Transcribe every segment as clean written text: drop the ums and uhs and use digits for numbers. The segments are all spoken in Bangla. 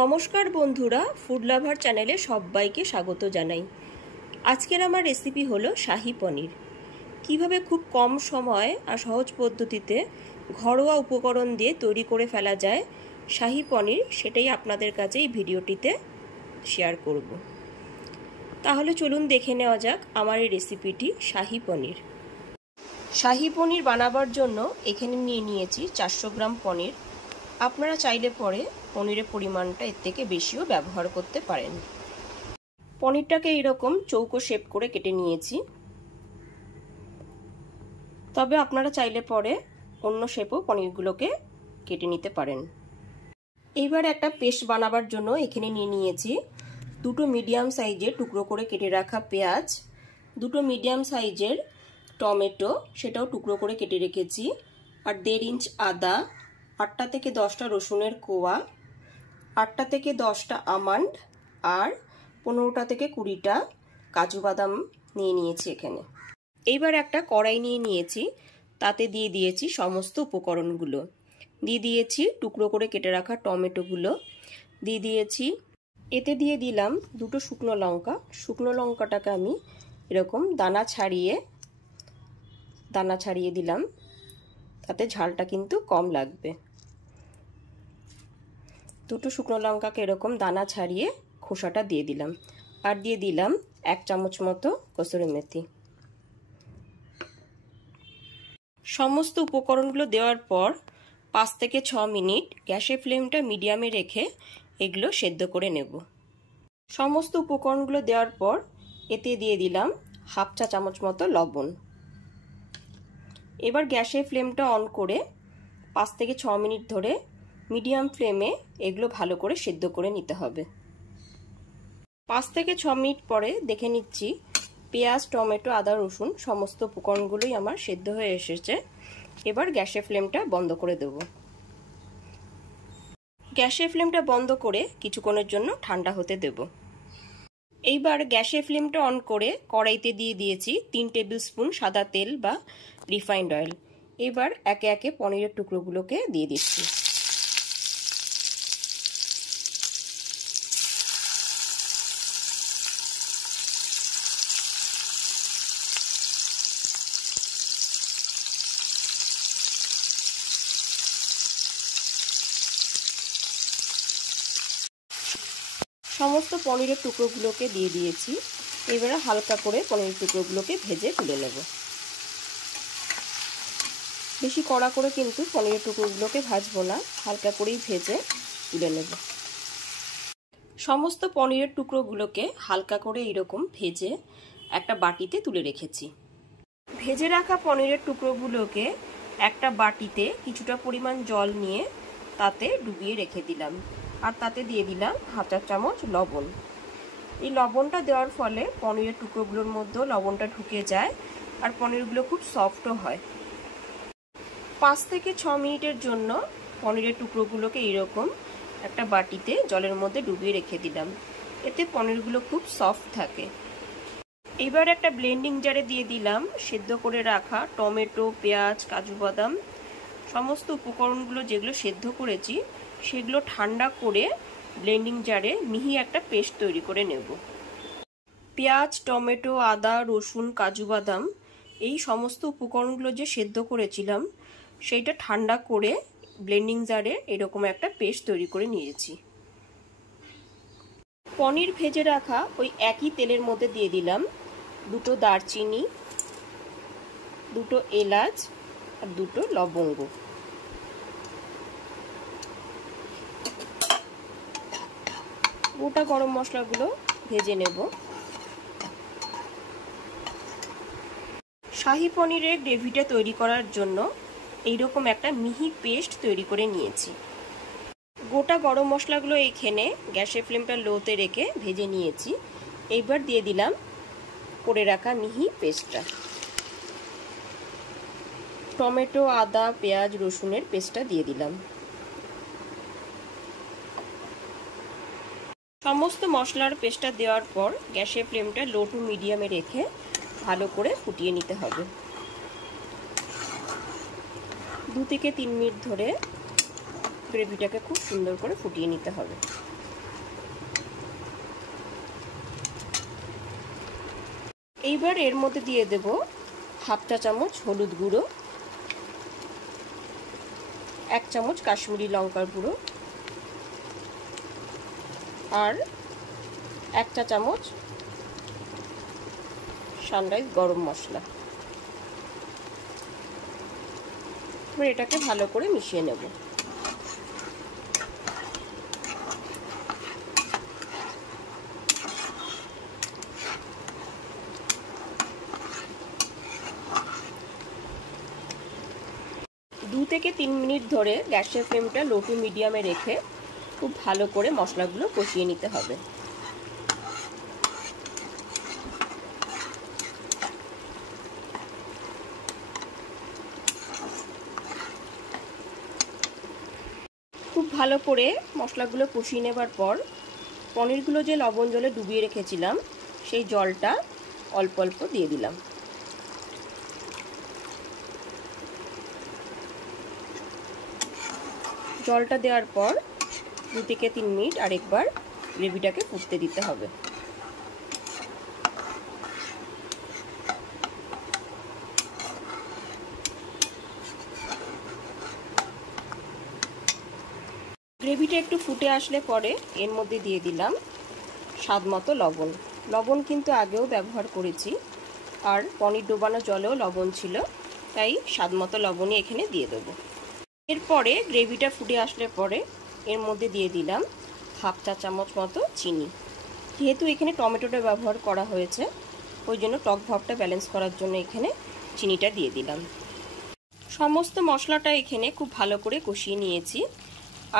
নমস্কার বন্ধুরা, ফুড লাভার চ্যানেলে সবাইকে স্বাগত জানাই। আজকের আমার রেসিপি হলো শাহী পনির। কিভাবে খুব কম সময় আর সহজ পদ্ধতিতে ঘরোয়া উপকরণ দিয়ে তৈরি করে ফেলা যায় শাহী পনির, সেটাই আপনাদের কাছে এই ভিডিওটিতে শেয়ার করব। তাহলে চলুন দেখে নেওয়া যাক আমার এই রেসিপিটি শাহী পনির। শাহী পনির বানাবার জন্য এখানে নিয়ে নিয়েছি 400 গ্রাম পনির। আপনারা চাইলে পরে পনিরের পরিমাণটা এর থেকে বেশিও ব্যবহার করতে পারেন। পনিরটাকে এরকম চৌকো শেপ করে কেটে নিয়েছি, তবে আপনারা চাইলে পরে অন্য শেপও পনিরগুলোকে কেটে নিতে পারেন। এইবার একটা পেস্ট বানাবার জন্য এখানে নিয়ে নিয়েছি 2 মিডিয়াম সাইজের টুকরো করে কেটে রাখা পেঁয়াজ, 2 মিডিয়াম সাইজের টমেটো, সেটাও টুকরো করে কেটে রেখেছি, আর 1.5 ইঞ্চ আদা, 8টা থেকে 10টা রসুনের কোয়া, 8টা থেকে 10টা আমন্ড, আর 15টা থেকে 20টা কাজু বাদাম নিয়ে নিয়েছি এখানে। এইবার একটা কড়াই নিয়ে নিয়েছি, তাতে দিয়ে দিয়েছি সমস্ত উপকরণগুলো, দিয়ে দিয়েছি টুকরো করে কেটে রাখা টমেটোগুলো, দিয়ে দিয়েছি, এতে দিয়ে দিলাম 2 শুকনো লঙ্কা। শুকনো লঙ্কাটাকে আমি এরকম দানা ছাড়িয়ে দিলাম, তাতে ঝালটা কিন্তু কম লাগবে। 2 শুকনো লঙ্কাকে এরকম দানা ছাড়িয়ে খোসাটা দিয়ে দিলাম, আর দিয়ে দিলাম 1 চামচ মতো কসুরি মেথি। সমস্ত উপকরণগুলো দেওয়ার পর 5 থেকে 6 মিনিট গ্যাসের ফ্লেমটা মিডিয়ামে রেখে এগুলো সেদ্ধ করে নেব। সমস্ত উপকরণগুলো দেওয়ার পর এতে দিয়ে দিলাম 1/2 চা চামচ মতো লবণ। এবার গ্যাসের ফ্লেমটা অন করে 5 থেকে 6 মিনিট ধরে মিডিয়াম ফ্লেমে এগুলো ভালো করে সেদ্ধ করে নিতে হবে। 5 থেকে 6 মিনিট পরে দেখে নিচ্ছি পেঁয়াজ, টমেটো, আদা, রসুন সমস্ত উপকরণগুলোই আমার সেদ্ধ হয়ে এসেছে। এবার গ্যাসের ফ্লেমটা বন্ধ করে দেব। গ্যাসের ফ্লেমটা বন্ধ করে কিছুক্ষণের জন্য ঠান্ডা হতে দেব। এইবার গ্যাসের ফ্লেমটা অন করে কড়াইতে দিয়ে দিয়েছি 3 টেবিল স্পুন সাদা তেল বা রিফাইন্ড অয়েল। এবার একে একে পনিরের টুকরোগুলোকে দিয়ে দিচ্ছি। সমস্ত পনিরের টুকরোগুলোকে দিয়ে দিয়েছি। এবারে হালকা করে পনিরের টুকরোগুলোকে ভেজে তুলে নেব। বেশি কড়া করে কিন্তু পনিরের টুকরোগুলোকে ভাজবো না, হালকা করেই ভেজে তুলে নেব। সমস্ত পনিরের টুকরোগুলোকে হালকা করে এরকম ভেজে একটা বাটিতে তুলে রেখেছি। ভেজে রাখা পনিরের টুকরোগুলোকে একটা বাটিতে কিছুটা পরিমাণ জল নিয়ে তাতে ডুবিয়ে রেখে দিলাম, আর তাতে দিয়ে দিলাম 1/2 চা চামচ লবণ। এই লবণটা দেওয়ার ফলে পনিরের টুকরোগুলোর মধ্যেও লবণটা ঢুকে যায় আর পনিরগুলো খুব সফটও হয়। 5 থেকে 6 মিনিটের জন্য পনিরের টুকরোগুলোকে এরকম একটা বাটিতে জলের মধ্যে ডুবিয়ে রেখে দিলাম, এতে পনিরগুলো খুব সফট থাকে। এবার একটা ব্লেন্ডিং জারে দিয়ে দিলাম সেদ্ধ করে রাখা টমেটো, পেঁয়াজ, কাজু বাদাম সমস্ত উপকরণগুলো যেগুলো সেদ্ধ করেছি সেগুলো ঠান্ডা করে ব্লেন্ডিং জারে মিহি একটা পেস্ট তৈরি করে নেব। পেঁয়াজ, টমেটো, আদা, রসুন, কাজু বাদাম এই সমস্ত উপকরণগুলো যে সেদ্ধ করেছিলাম সেইটা ঠান্ডা করে ব্লেন্ডিং জারে এরকম একটা পেস্ট তৈরি করে নিয়েছি। পনির ভেজে রাখা ওই একই তেলের মধ্যে দিয়ে দিলাম 2 দারচিনি, 2 এলাচ আর 2 লবঙ্গ। গোটা গরম মশলাগুলো ভেজে নেব। শাহী পনিরের গ্রেভিটা তৈরি করার জন্য এইরকম একটা মিহি পেস্ট তৈরি করে নিয়েছি। গোটা গরম মশলাগুলো এখানে গ্যাসের ফ্লেমটা লোতে রেখে ভেজে নিয়েছি। এইবার দিয়ে দিলাম করে রাখা মিহি পেস্টটা। টমেটো, আদা, পেঁয়াজ, রসুনের পেস্টটা দিয়ে দিলাম। সমস্ত মশলার পেস্টটা দেওয়ার পর গ্যাসের ফ্লেমটা লো টু মিডিয়ামে রেখে ভালো করে ফুটিয়ে নিতে হবে। 2 থেকে 3 মিনিট ধরে গ্রেভিটাকে খুব সুন্দর করে ফুটিয়ে নিতে হবে। এইবার এর মধ্যে দিয়ে দেব হাফ চা চামচ হলুদ গুঁড়ো, 1 চামচ কাশ্মীরি লঙ্কার গুঁড়ো আর 1 চা চামচ সানরাইজ গরম মশলা। এবার এটাকে ভালো করে মিশিয়ে নেব। দু থেকে 3 মিনিট ধরে গ্যাসের ফ্লেমটা লো টু মিডিয়ামে রেখে খুব ভালো করে মশলাগুলো কষিয়ে নিতে হবে। খুব ভালো করে মশলাগুলো কষিয়ে নেবার পর পনিরগুলো যে লবণ জলে ডুবিয়ে রেখেছিলাম সেই জলটা অল্প অল্প দিয়ে দিলাম। জলটা দেওয়ার পর 2 থেকে 3 মিনিট আরেকবার গ্রেভিটাকে ফুটতে দিতে হবে। গ্রেভিটা একটু ফুটে আসলে পরে এর মধ্যে দিয়ে দিলাম স্বাদ মতো লবণ। লবণ কিন্তু আগেও ব্যবহার করেছি, আর পনির ডোবানো জলেও লবণ ছিল, তাই স্বাদ মতো লবণই এখানে দিয়ে দেবো। এরপরে গ্রেভিটা ফুটে আসলে পরে এর মধ্যে দিয়ে দিলাম হাফ চা চামচ মতো চিনি। যেহেতু এখানে টমেটোটা ব্যবহার করা হয়েছে, ওই জন্য টক ভাবটা ব্যালেন্স করার জন্য এখানে চিনিটা দিয়ে দিলাম। সমস্ত মশলাটা এখানে খুব ভালো করে কষিয়ে নিয়েছি,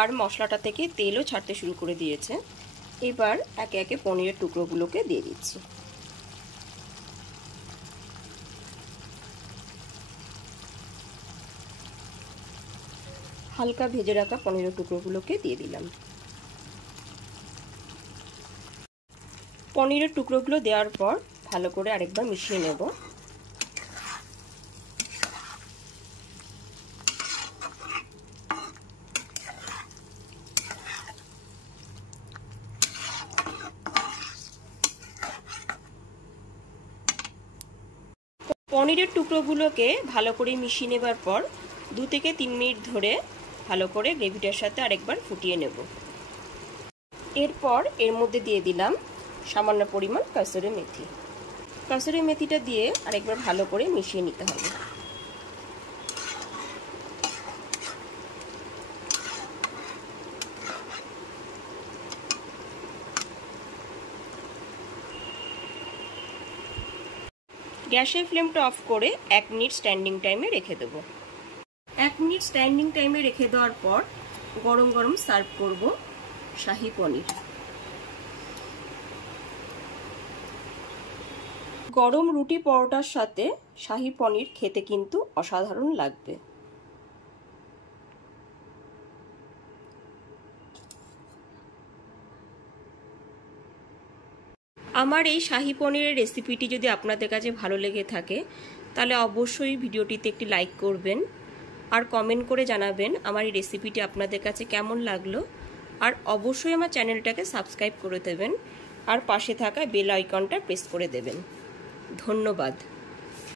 আর মশলাটা থেকে তেলও ছাড়তে শুরু করে দিয়েছে। এবার একে একে পনিরের টুকরোগুলোকে দিয়ে দিচ্ছি। হালকা ভেজে রাখা পনিরের টুকরোগুলোকে দিয়ে দিলাম। পনিরের টুকরোগুলো দেওয়ার পর ভালো করে আরেকবার মিশিয়ে নেব। পনিরের টুকরোগুলোকে ভালো করে মিশিয়ে নেবার পর 2 থেকে 3 মিনিট ধরে ভালো করে গ্রেভিটার সাথে আরেকবার ফুটিয়ে নেব। এরপর এর মধ্যে দিয়ে দিলাম সামান্য পরিমাণ কাসুরি মেথি। কাসুরি মেথিটা দিয়ে আরেকবার ভালো করে মিশিয়ে নিতে হবে। গ্যাসের ফ্লেমটা অফ করে 1 মিনিট স্ট্যান্ডিং টাইমে রেখে দেবো। 1 মিনিট স্ট্যান্ডিং টাইমে রেখে দেওয়ার পর গরম গরম সার্ভ করব শাহী পনির। গরম রুটি পরোটার সাথে শাহী পনির খেতে কিন্তু অসাধারণ লাগবে। আমার এই শাহী পনিরের রেসিপিটি যদি আপনাদের কাছে ভালো লেগে থাকে তাহলে অবশ্যই ভিডিওটিতে একটি লাইক করবেন, আর কমেন্ট করে জানাবেন আমার এই রেসিপিটি আপনাদের কাছে কেমন লাগলো। আর অবশ্যই আমার চ্যানেলটাকে সাবস্ক্রাইব করে দেবেন, আর পাশে থাকা বেল আইকনটা প্রেস করে দেবেন। ধন্যবাদ।